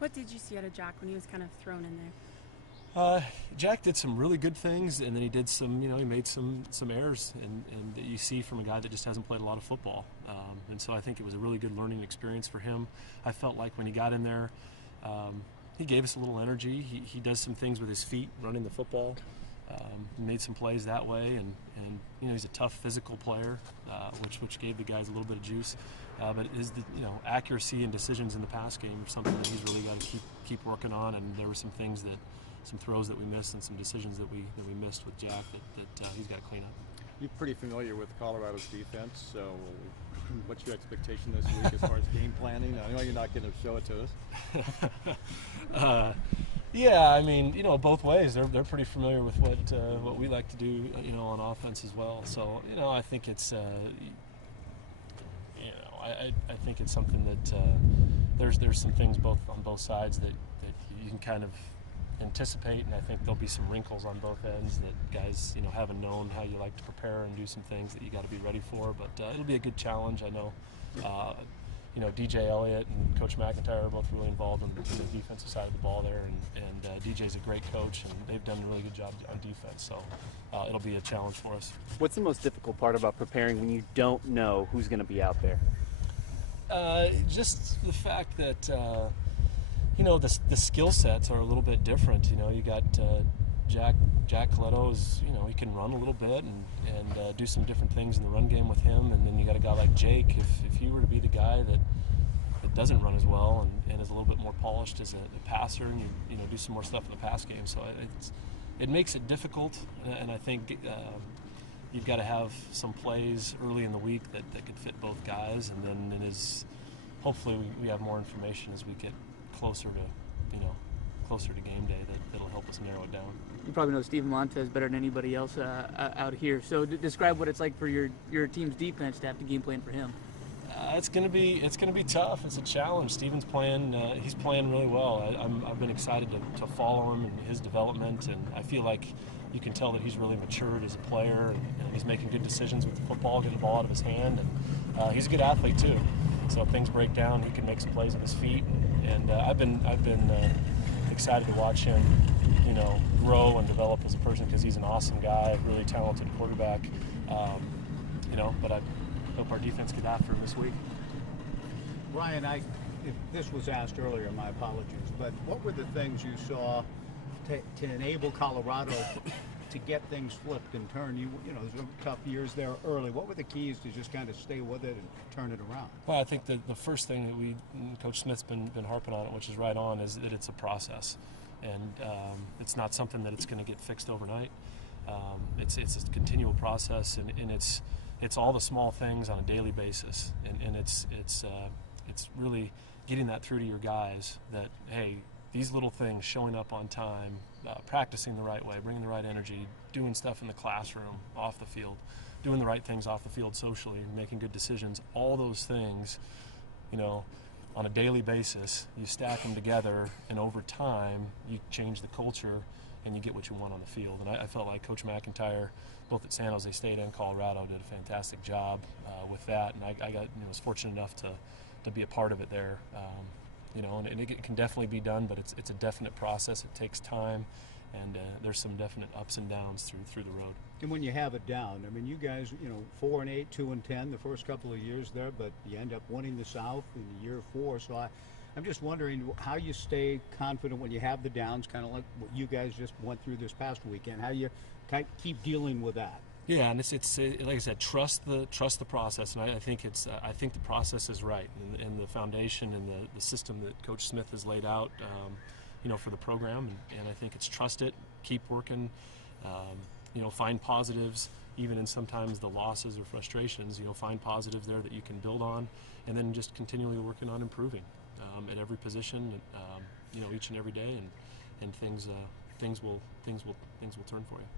What did you see out of Jack when he was kind of thrown in there? Jack did some really good things, and then he did some, he made some errors, and that you see from a guy that just hasn't played a lot of football. And so I think it was a really good learning experience for him. I felt like when he got in there, he gave us a little energy. He does some things with his feet, running the football. He made some plays that way, and he's a tough physical player, which gave the guys a little bit of juice. But his accuracy and decisions in the pass game are something that he's really got to keep working on. And there were some things some throws that we missed and some decisions that we missed with Jack that he's got to clean up. You're pretty familiar with Colorado's defense, so what's your expectation this week as far as game planning? I know you're not going to show it to us. Yeah, I mean, both ways. They're pretty familiar with what we like to do, on offense as well. So, I think it's, I think it's something that there's some things on both sides that you can kind of anticipate, and I think there'll be some wrinkles on both ends that guys, haven't known how you like to prepare and do some things that you got to be ready for. But it'll be a good challenge. I know. DJ Elliott and Coach McIntyre are both really involved in the defensive side of the ball there, and DJ's a great coach, and they've done a really good job on defense, so it'll be a challenge for us. What's the most difficult part about preparing when you don't know who's going to be out there? Just the fact that, the skill sets are a little bit different. You got Jack Coletto is, he can run a little bit and do some different things in the run game with him. And then you got a guy like Jake. If he were to be the guy that doesn't run as well and is a little bit more polished as a passer, and you do some more stuff in the pass game. So it makes it difficult. And I think you've got to have some plays early in the week that could fit both guys. And then hopefully we have more information as we get closer to game day that'll help us narrow it down. You probably know Steven Montez better than anybody else out here. So describe what it's like for your team's defense to have to game plan for him. It's gonna be tough. It's a challenge. Steven's playing. He's playing really well. I've been excited to follow him and his development, and I feel like you can tell that he's really matured as a player, and he's making good decisions with the football, getting the ball out of his hand, and he's a good athlete too. So if things break down, he can make some plays with his feet, and I've been excited to watch him, grow and develop as a person, because he's an awesome guy, a really talented quarterback. But I hope our defense get after him this week. Brian, if this was asked earlier, my apologies, but what were the things you saw to enable Colorado to get things flipped and turned? There's some tough years there early. What were the keys to just kind of stay with it and turn it around? Well, I think that the first thing that Coach Smith's been harping on it, which is right on, is that it's a process, and it's not something that it's going to get fixed overnight. It's a continual process, and it's all the small things on a daily basis, and it's really getting that through to your guys that, hey, these little things, showing up on time, practicing the right way, bringing the right energy, doing stuff in the classroom, off the field, doing the right things off the field socially, making good decisions, all those things, on a daily basis, you stack them together, and over time, you change the culture and you get what you want on the field. And I felt like Coach McIntyre, both at San Jose State and Colorado, did a fantastic job with that, and I was fortunate enough to be a part of it there. And it can definitely be done, but it's a definite process. It takes time, and there's some definite ups and downs through the road. And when you have it down, I mean, you guys, 4-8, 2-10 the first couple of years there, but you end up winning the South in year 4. So I'm just wondering how you stay confident when you have the downs, kind of like what you guys just went through this past weekend. How you keep dealing with that? Yeah, and it's like I said, trust the process, and I think I think the process is right, and the foundation and the system that Coach Smith has laid out, for the program, and I think it's trust it, keep working, find positives, even in sometimes the losses or frustrations. Find positives there that you can build on, and then just continually working on improving at every position, each and every day, and things will turn for you.